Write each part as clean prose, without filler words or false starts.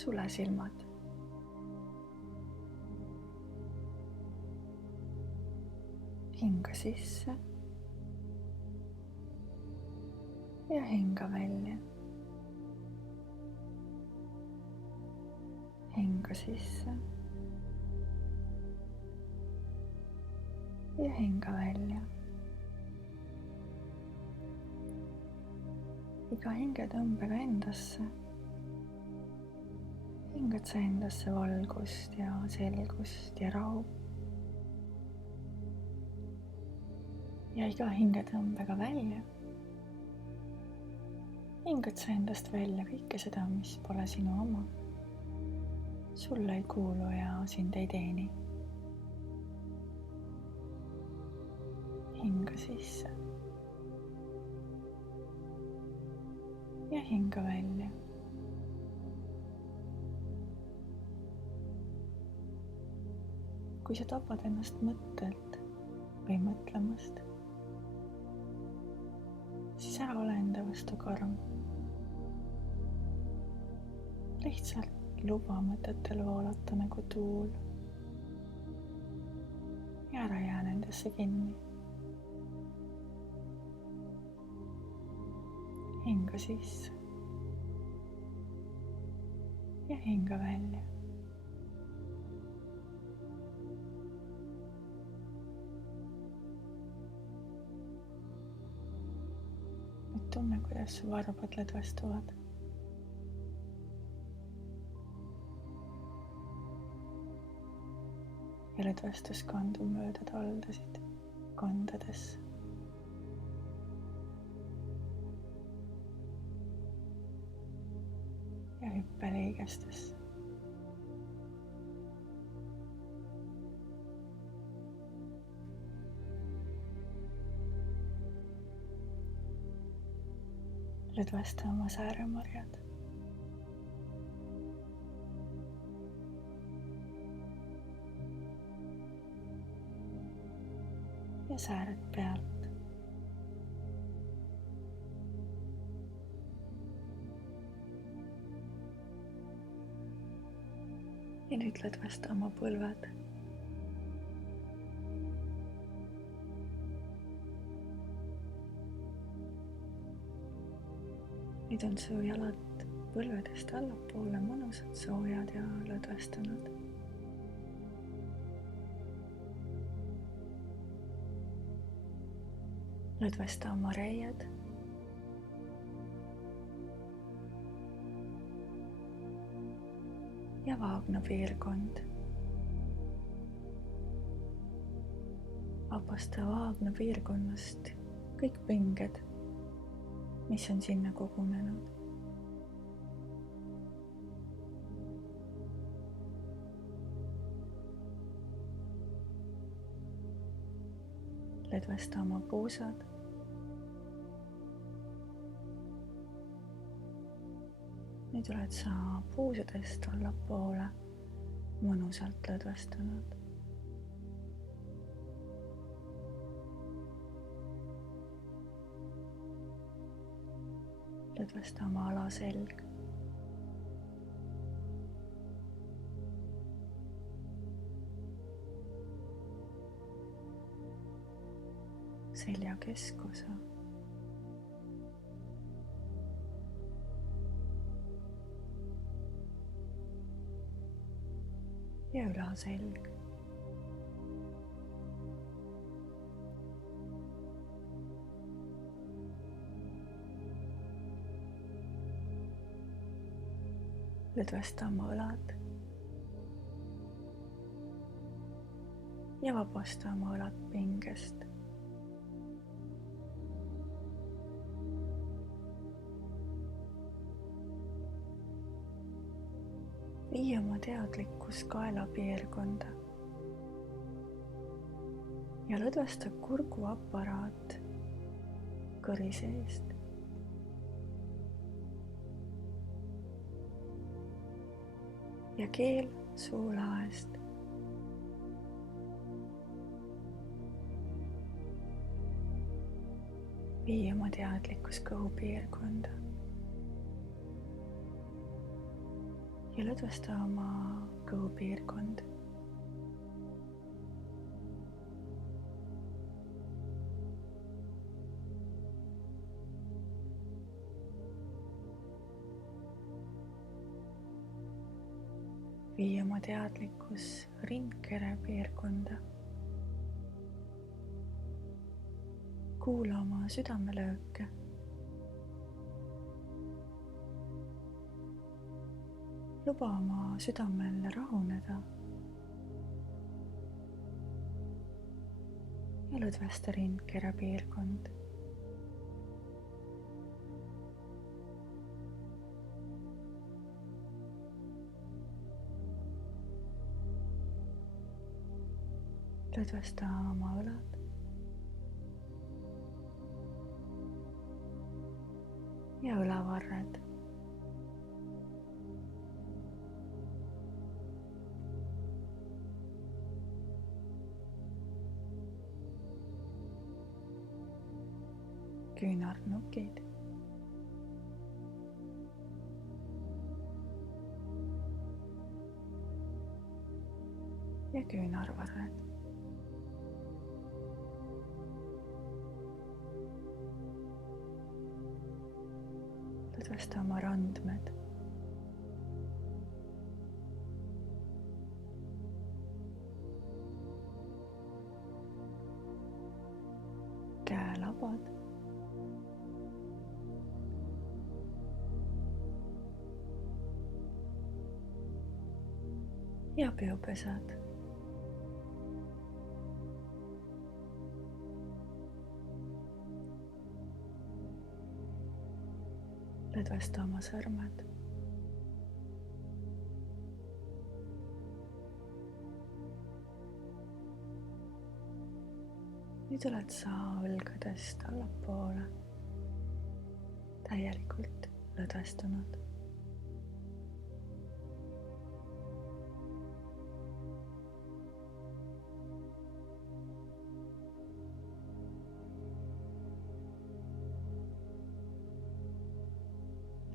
Sule silmad. Hinga sisse ja hinga välja. Hinga sisse ja hinga välja. Iga hingetõmbega endasse hingad sa endasse valgust ja selgust ja rahu. Ja iga hingetõmbega välja hingad sa endast välja kõike seda, mis pole sinu oma, sulle ei kuulu ja sind ei teeni. Hinga sisse ja hinga välja. Kui sa tabad ennast mõttelt või mõtlemast, siis ära ole enda vastu karm. Lihtsalt luba mõtetel voolata nagu tuul ja ära jää nendesse kinni. Hinga sisse ja hinga välja. Nüüd tunne, kuidas su varbad lõdvestuvad. Ja lõdvestus kandub mööda taldasid kondadesse. Ja hüppeliigestesse. Lõdvesta oma sääremarjad. Ja sääred pealt. Ja nüüd lõdvesta oma põlved. Nüüd on su jalad põlvedest allapoole mõnusad, soojad ja lõdvestunud. Lõdvesta oma reied. Ja vaagna piirkond. Vabasta vaagna piirkonnast kõik pinged, mis on sinna kogunenud. Lõdvesta oma puusad. Nüüd oled sa puusadest allapoole mõnusalt lõdvestunud. Lõdvesta oma alaselg. Selja keskosa. Ja ülaselg. Lõdvesta oma õlad ja vabasta oma õlad pingest. Vii oma teadlikkus kaelapiirkonda ja lõdvesta kurguaparaat kõri seest. Ja keel suulaest. Vii oma teadlikkus kõhupiirkonda ja lõdvesta oma kõhupiirkond. Vii oma teadlikkus rindkere piirkonda. Kuula oma südamelööke. Luba oma südamel rahuneda. Ja lõdvesta rindkere piirkond. Lõdvesta oma õlad. Ja õlavarred. Küünarnukid. Ja küünarvarred. Lõdvesta oma randmed. Käelabad. Ja peopesad. Lõdvesta oma sõrmed. Nüüd oled sa õlgadest allapoole täielikult lõdvestunud.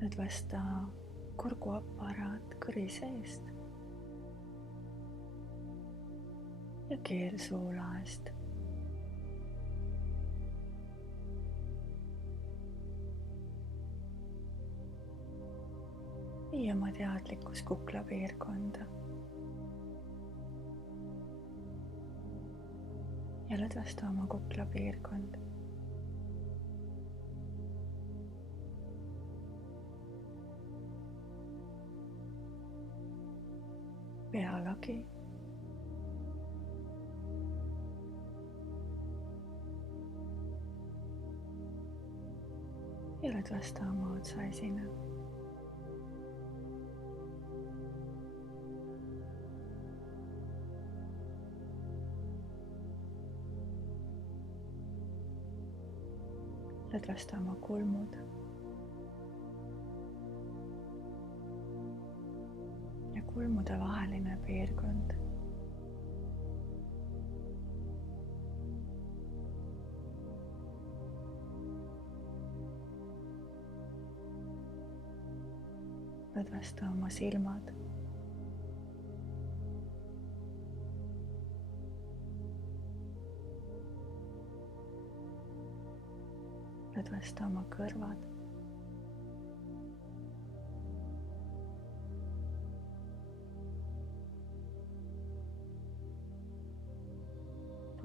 Lõdvesta kurguaparaat kõri seest ja keel suulaest. Vii oma teadlikkus kuklapiirkonda ja lõdvesta oma kuklapiirkond. Pealagi. Ja lõdvesta oma otsaesine. Lõdvesta oma kulmud. Kulmude vaheline piirkond. Lõdvesta oma silmad. Lõdvesta oma kõrvad.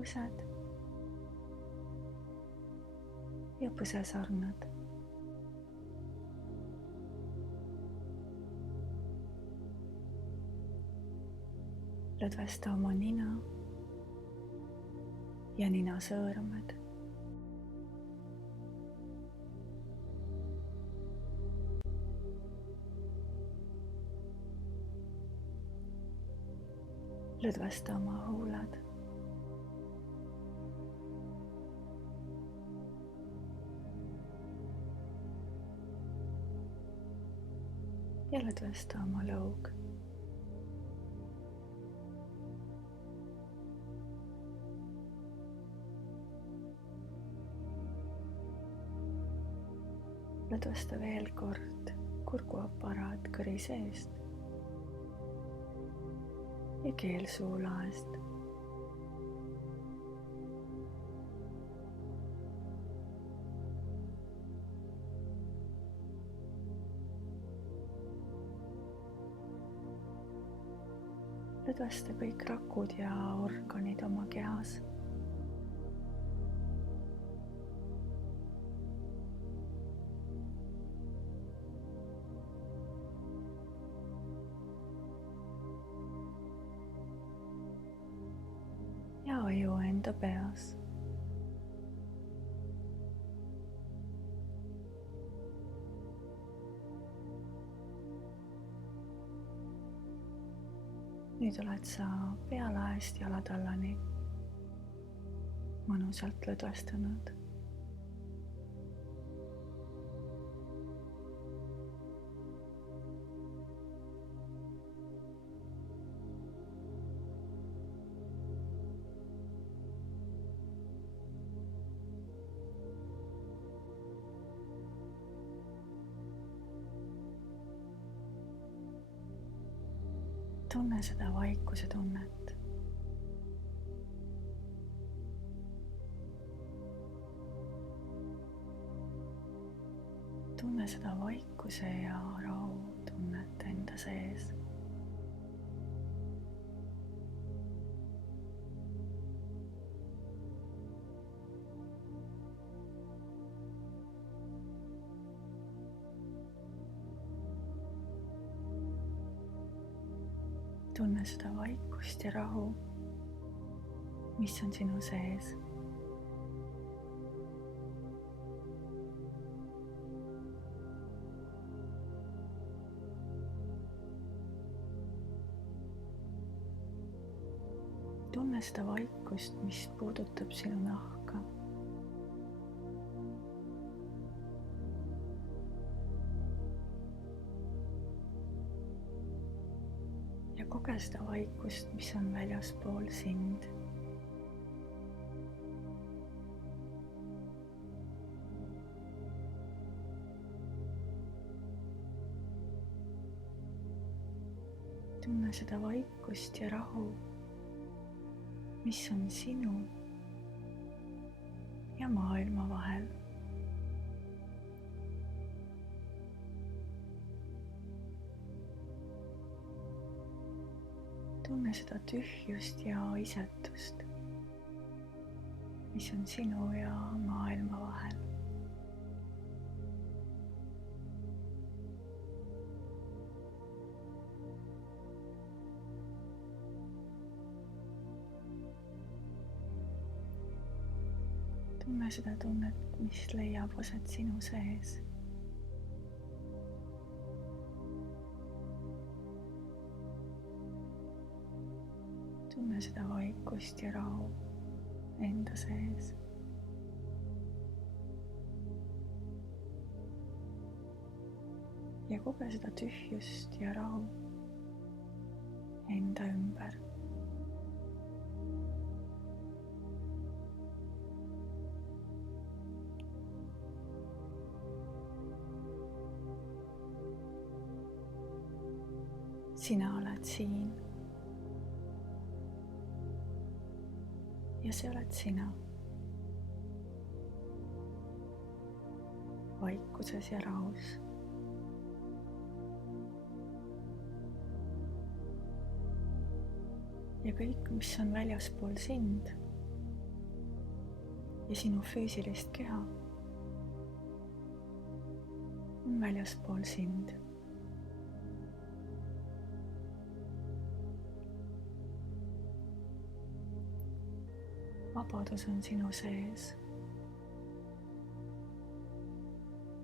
Pused ja pusesarnad. Lõdvesta oma nina ja ninasõõrmed. Lõdvesta oma huuled. Ja lõdvesta oma lõug. Lõdvesta veel kord kurguaparaat kõri seest ja keel suulaest. lõdvesta kõik rakud ja organid oma kehas. ja aju enda peas. nüüd oled sa pealaest jalatallani mõnusalt lõdvestunud. tunne seda vaikuse tunnet. tunne seda vaikuse ja rahu tunnet enda sees. tunne seda vaikust ja rahu, mis on sinu sees. tunne seda vaikust, mis puudutab sinu nahka. koge seda vaikust, mis on väljaspool sind. tunne seda vaikust ja rahu, mis on sinu ja maailma vahel. tunne seda tühjust ja isetust, mis on sinu ja maailma vahel. tunne seda tunnet, mis leiab aset sinu sees. tunne seda vaikust ja rahu enda sees. ja koge seda tühjust ja rahu enda ümber. sina oled siin. ja see oled sina, vaikuses ja rahus. ja kõik, mis on väljaspool sind ja sinu füüsilist keha, on väljaspool sind. vabadus on sinu sees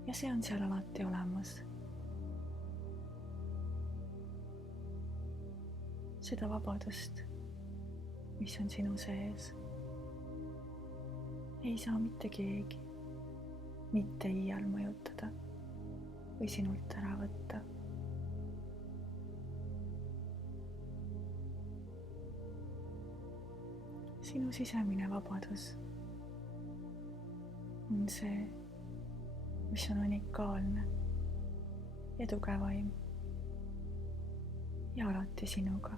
ja see on seal alati olemas. seda vabadust, mis on sinu sees, ei saa mitte keegi, mitte iial mõjutada või sinult ära võtta. sinu sisemine vabadus on see, mis on unikaalne ja tugevaim ja alati sinuga.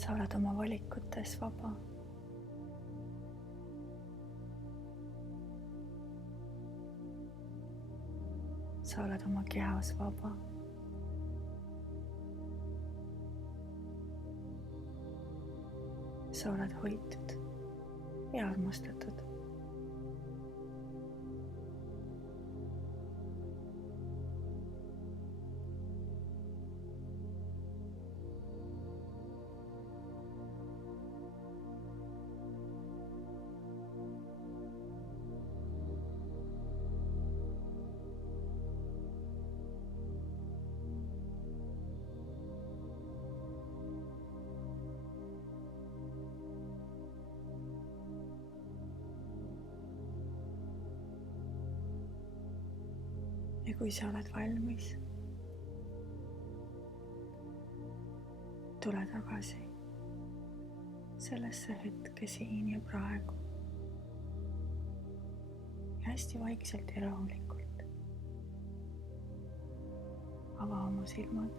sa oled oma valikutes vaba. sa oled oma kehas vaba. sa oled hoitud ja armastatud. Ja kui sa oled valmis, tule tagasi sellesse hetke siin ja praegu. Ja hästi vaikselt ja rahulikult ava oma silmad.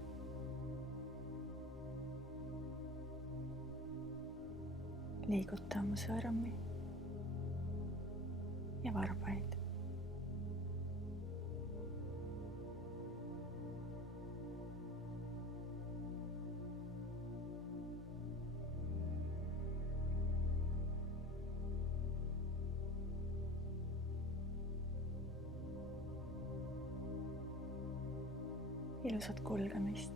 Liiguta oma sõrmi ja varbaid. Ilusat kulgemist.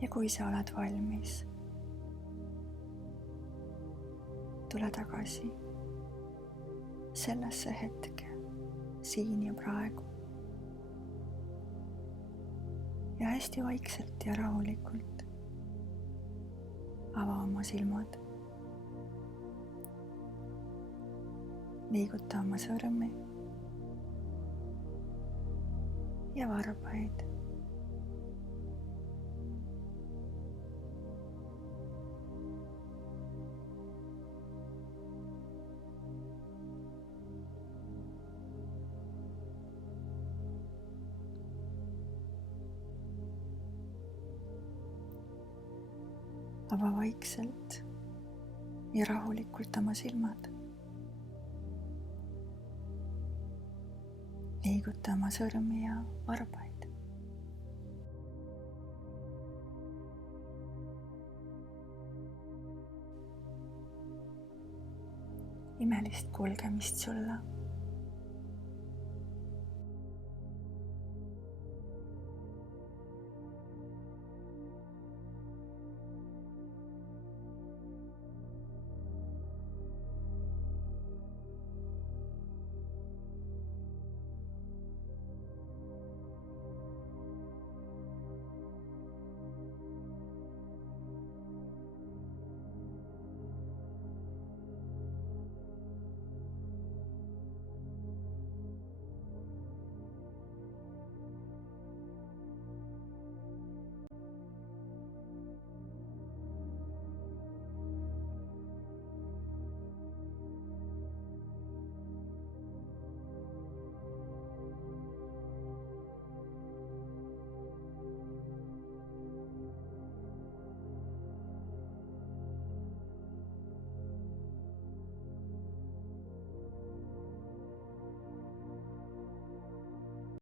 Ja kui sa oled valmis, tule tagasi sellesse hetke siin ja praegu. Ja hästi vaikselt ja rahulikult ava oma silmad. Liiguta oma sõrmi ja varbaid. Ava vaikselt ja rahulikult oma silmad. Liiguta oma sõrmi ja varbaid. Imelist kulgemist sulle.